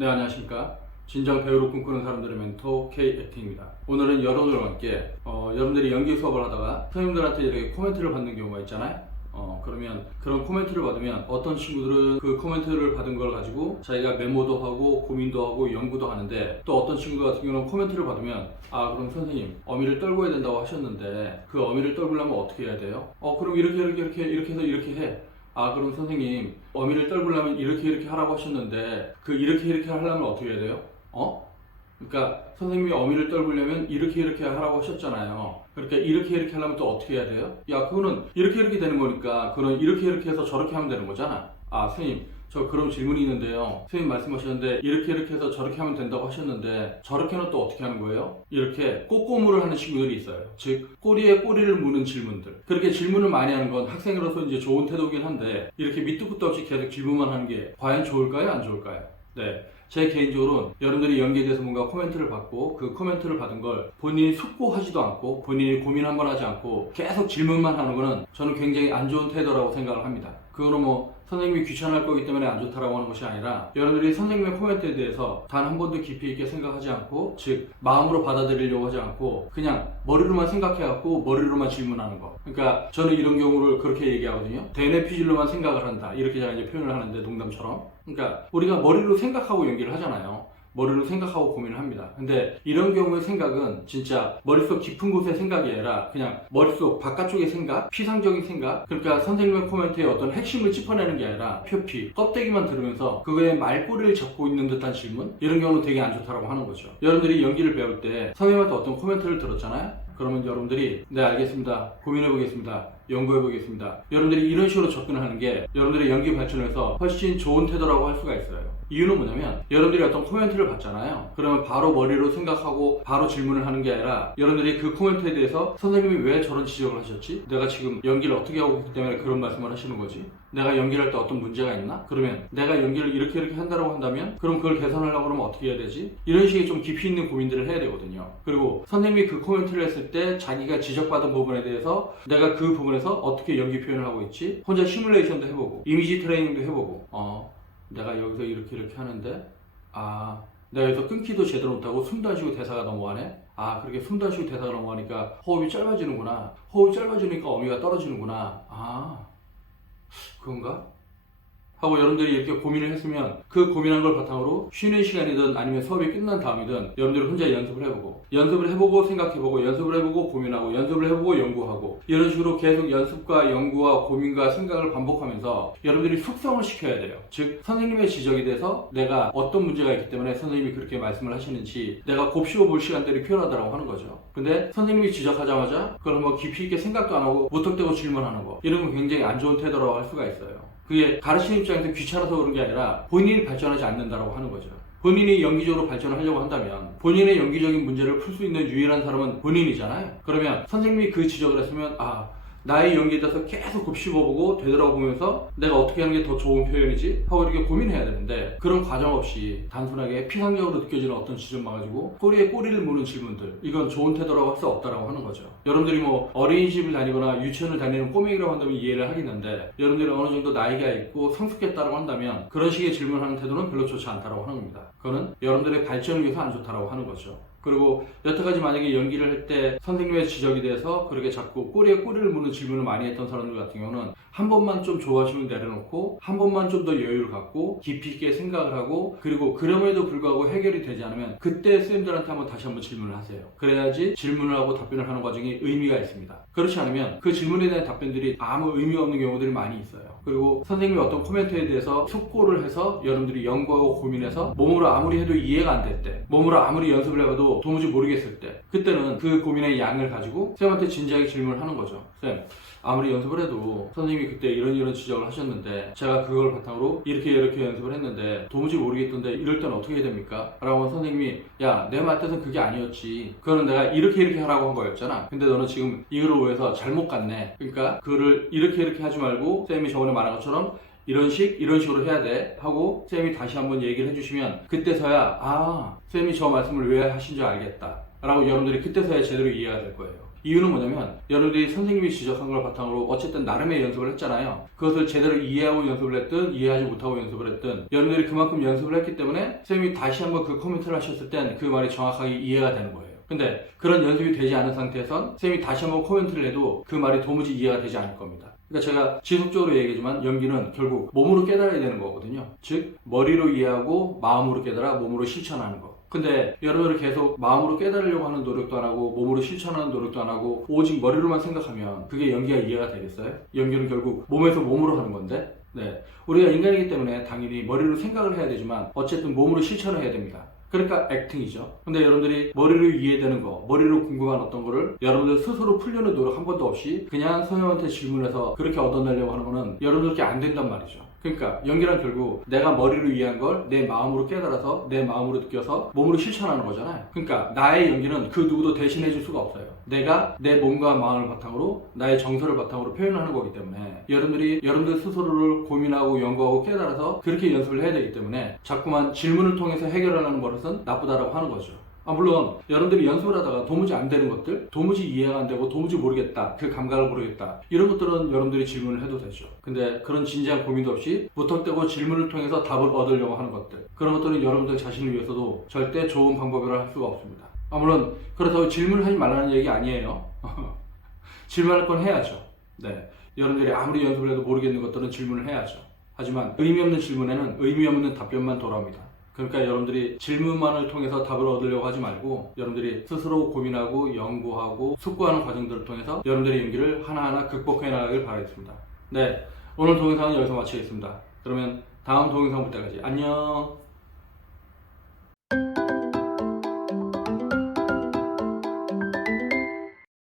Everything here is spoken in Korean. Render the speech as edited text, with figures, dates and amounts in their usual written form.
네, 안녕하십니까. 진정 배우를 꿈꾸는 사람들의 멘토 K-액팅입니다. 오늘은 여러분들과 함께 여러분들이 연기 수업을 하다가 선생님들한테 이렇게 코멘트를 받는 경우가 있잖아요. 그러면 그런 코멘트를 받으면 어떤 친구들은 그 코멘트를 받은 걸 가지고 자기가 메모도 하고 고민도 하고 연구도 하는데, 또 어떤 친구 같은 경우는 코멘트를 받으면 그럼 선생님 어미를 떨궈야 된다고 하셨는데 그 어미를 떨구려면 어떻게 해야 돼요? 그럼 이렇게 해서 이렇게 해. 그럼 선생님 어미를 떨구려면 이렇게 하라고 하셨는데 그 이렇게 하려면 어떻게 해야 돼요? 그러니까 선생님이 어미를 떨구려면 이렇게 하라고 하셨잖아요. 그러니까 이렇게 하려면 또 어떻게 해야 돼요? 야, 그거는 이렇게 되는 거니까 그거는 이렇게 해서 저렇게 하면 되는 거잖아. 선생님 저 그럼 질문이 있는데요. 선생님 말씀하셨는데 이렇게 해서 저렇게 하면 된다고 하셨는데 저렇게는 또 어떻게 하는 거예요? 이렇게 꼬꼬무를 하는 친구들이 있어요. 즉 꼬리에 꼬리를 무는 질문들. 그렇게 질문을 많이 하는 건 학생으로서 이제 좋은 태도긴 한데, 이렇게 밑도 끝도 없이 계속 질문만 하는 게 과연 좋을까요? 안 좋을까요? 네. 제 개인적으로는 여러분들이 연기에 대해서 뭔가 코멘트를 받고 그 코멘트를 받은 걸 본인이 숙고하지도 않고 본인이 고민 한번 하지 않고 계속 질문만 하는 거는 저는 굉장히 안 좋은 태도라고 생각을 합니다. 그거는 선생님이 귀찮을 거기 때문에 안 좋다라고 하는 것이 아니라, 여러분들이 선생님의 코멘트에 대해서 단 한 번도 깊이 있게 생각하지 않고, 즉 마음으로 받아들이려고 하지 않고 그냥 머리로만 생각해갖고 머리로만 질문하는 거. 그러니까 저는 이런 경우를 그렇게 얘기하거든요. 대뇌 피질로만 생각을 한다, 이렇게 제가 이제 표현을 하는데, 농담처럼. 그러니까 우리가 머리로 생각하고 연기를 하잖아요. 머리로 생각하고 고민을 합니다. 근데 이런 경우의 생각은 진짜 머릿속 깊은 곳의 생각이 아니라 그냥 머릿속 바깥쪽의 생각, 피상적인 생각. 그러니까 선생님의 코멘트에 어떤 핵심을 짚어내는 게 아니라 표피, 껍데기만 들으면서 그거에 말꼬리를 잡고 있는 듯한 질문, 이런 경우는 되게 안 좋다고 하는 거죠. 여러분들이 연기를 배울 때 선생님한테 어떤 코멘트를 들었잖아요. 그러면 여러분들이 네, 알겠습니다, 고민해보겠습니다, 연구해보겠습니다, 여러분들이 이런 식으로 접근을 하는 게 여러분들의 연기 발전에서 훨씬 좋은 태도라고 할 수가 있어요. 이유는 뭐냐면, 여러분들이 어떤 코멘트를 받잖아요. 그러면 바로 머리로 생각하고 바로 질문을 하는 게 아니라, 여러분들이 그 코멘트에 대해서 선생님이 왜 저런 지적을 하셨지? 내가 지금 연기를 어떻게 하고 있기 때문에 그런 말씀을 하시는 거지? 내가 연기를 할 때 어떤 문제가 있나? 그러면 내가 연기를 이렇게 한다고 한다면 그럼 그걸 개선하려고 하면 어떻게 해야 되지? 이런 식의 좀 깊이 있는 고민들을 해야 되거든요. 그리고 선생님이 그 코멘트를 했을 때 자기가 지적받은 부분에 대해서 내가 그 부분에서 어떻게 연기 표현을 하고 있지? 혼자 시뮬레이션도 해보고 이미지 트레이닝도 해보고, 내가 여기서 이렇게 하는데 내가 여기서 끊기도 제대로 못하고 숨도 안 쉬고 대사가 넘어가네? 그렇게 숨도 안 쉬고 대사가 넘어가니까 호흡이 짧아지는구나. 호흡이 짧아지니까 어미가 떨어지는구나. 그건가? 하고 여러분들이 이렇게 고민을 했으면, 그 고민한 걸 바탕으로 쉬는 시간이든 아니면 수업이 끝난 다음이든 여러분들이 혼자 연습을 해보고 생각해보고 연습을 해보고 고민하고 연습을 해보고 연구하고, 이런 식으로 계속 연습과 연구와 고민과 생각을 반복하면서 여러분들이 숙성을 시켜야 돼요. 즉 선생님의 지적에 대해서 내가 어떤 문제가 있기 때문에 선생님이 그렇게 말씀을 하시는지 내가 곱씹어 볼 시간들이 필요하다고 하는 거죠. 근데 선생님이 지적하자마자 그걸 한번 깊이 있게 생각도 안 하고 무턱대고 질문하는 거, 이런 건 굉장히 안 좋은 태도라고 할 수가 있어요. 그게 가르치는 입장에서 귀찮아서 그런 게 아니라 본인이 발전하지 않는다라고 하는 거죠. 본인이 연기적으로 발전하려고 한다면 본인의 연기적인 문제를 풀 수 있는 유일한 사람은 본인이잖아요. 그러면 선생님이 그 지적을 했으면 나의 연기에 대해서 계속 곱씹어보고 되돌아보면서 내가 어떻게 하는 게 더 좋은 표현이지? 하고 이렇게 고민해야 되는데, 그런 과정 없이 단순하게 피상적으로 느껴지는 어떤 지점만 가지고 꼬리에 꼬리를 무는 질문들, 이건 좋은 태도라고 할 수 없다라고 하는 거죠. 여러분들이 어린이집을 다니거나 유치원을 다니는 꼬맹이라고 한다면 이해를 하겠는데, 여러분들이 어느 정도 나이가 있고 성숙했다라고 한다면 그런 식의 질문하는 태도는 별로 좋지 않다라고 하는 겁니다. 그거는 여러분들의 발전을 위해서 안 좋다라고 하는 거죠. 그리고 여태까지 만약에 연기를 할 때 선생님의 지적에 대해서 그렇게 자꾸 꼬리에 꼬리를 무는 질문을 많이 했던 사람들 같은 경우는 한 번만 좀 좋아하시면 내려놓고 한 번만 좀 더 여유를 갖고 깊이 있게 생각을 하고, 그리고 그럼에도 불구하고 해결이 되지 않으면 그때 선생님들한테 다시 한번 질문을 하세요. 그래야지 질문을 하고 답변을 하는 과정이 의미가 있습니다. 그렇지 않으면 그 질문에 대한 답변들이 아무 의미가 없는 경우들이 많이 있어요. 그리고 선생님이 어떤 코멘트에 대해서 숙고를 해서 여러분들이 연구하고 고민해서 몸으로 아무리 해도 이해가 안 될 때, 몸으로 아무리 연습을 해봐도 도무지 모르겠을 때, 그때는 그 고민의 양을 가지고 쌤한테 진지하게 질문을 하는 거죠. 쌤, 아무리 연습을 해도 선생님이 그때 이런 지적을 하셨는데 제가 그걸 바탕으로 이렇게 연습을 했는데 도무지 모르겠던데 이럴 때는 어떻게 해야 됩니까? 라고 하면 선생님이 내 말 뜻은 그게 아니었지, 그거는 내가 이렇게 하라고 한 거였잖아. 근데 너는 지금 이거를 오해해서 잘못 갔네. 그러니까 그거를 이렇게 하지 말고 쌤이 저번에 말한 것처럼 이런 식으로 해야 돼 하고 쌤이 다시 한번 얘기를 해주시면, 그때서야 쌤이 저 말씀을 왜 하신 줄 알겠다 라고 여러분들이 그때서야 제대로 이해가 될 거예요. 이유는 뭐냐면 여러분들이 선생님이 지적한 걸 바탕으로 어쨌든 나름의 연습을 했잖아요. 그것을 제대로 이해하고 연습을 했든 이해하지 못하고 연습을 했든 여러분들이 그만큼 연습을 했기 때문에 선생님이 다시 한번 그 코멘트를 하셨을 땐 그 말이 정확하게 이해가 되는 거예요. 근데 그런 연습이 되지 않은 상태에선 선생님이 다시 한번 코멘트를 해도 그 말이 도무지 이해가 되지 않을 겁니다. 그러니까 제가 지속적으로 얘기하지만 연기는 결국 몸으로 깨달아야 되는 거거든요. 즉 머리로 이해하고 마음으로 깨달아 몸으로 실천하는 거. 근데 여러분들이 계속 마음으로 깨달으려고 하는 노력도 안 하고 몸으로 실천하는 노력도 안 하고 오직 머리로만 생각하면 그게 연기가 이해가 되겠어요? 연기는 결국 몸에서 몸으로 하는 건데 네, 우리가 인간이기 때문에 당연히 머리로 생각을 해야 되지만 어쨌든 몸으로 실천을 해야 됩니다. 그러니까 액팅이죠. 근데 여러분들이 머리로 이해되는 거, 머리로 궁금한 어떤 거를 여러분들 스스로 풀려는 노력 한 번도 없이 그냥 선생님한테 질문해서 그렇게 얻어내려고 하는 거는 여러분들께 안 된단 말이죠. 그러니까 연기란 결국 내가 머리로 이해한 걸 내 마음으로 깨달아서 내 마음으로 느껴서 몸으로 실천하는 거잖아요. 그러니까 나의 연기는 그 누구도 대신해 줄 수가 없어요. 내가 내 몸과 마음을 바탕으로 나의 정서를 바탕으로 표현하는 거기 때문에 여러분들이 여러분들 스스로를 고민하고 연구하고 깨달아서 그렇게 연습을 해야 되기 때문에 자꾸만 질문을 통해서 해결하는 버릇은 나쁘다라고 하는 거죠. 물론 여러분들이 연습을 하다가 도무지 안 되는 것들, 도무지 이해가 안 되고 도무지 모르겠다, 그 감각을 모르겠다, 이런 것들은 여러분들이 질문을 해도 되죠. 근데 그런 진지한 고민도 없이 무턱대고 질문을 통해서 답을 얻으려고 하는 것들, 그런 것들은 여러분들 자신을 위해서도 절대 좋은 방법이라 할 수가 없습니다. 물론 그렇다고 질문을 하지 말라는 얘기 아니에요. 질문할 건 해야죠. 네, 여러분들이 아무리 연습을 해도 모르겠는 것들은 질문을 해야죠. 하지만 의미 없는 질문에는 의미 없는 답변만 돌아옵니다. 그러니까 여러분들이 질문만을 통해서 답을 얻으려고 하지 말고 여러분들이 스스로 고민하고 연구하고 숙고하는 과정들을 통해서 여러분들의 연기를 하나하나 극복해 나가길 바라겠습니다. 네, 오늘 동영상은 여기서 마치겠습니다. 그러면 다음 동영상 볼 때까지 안녕.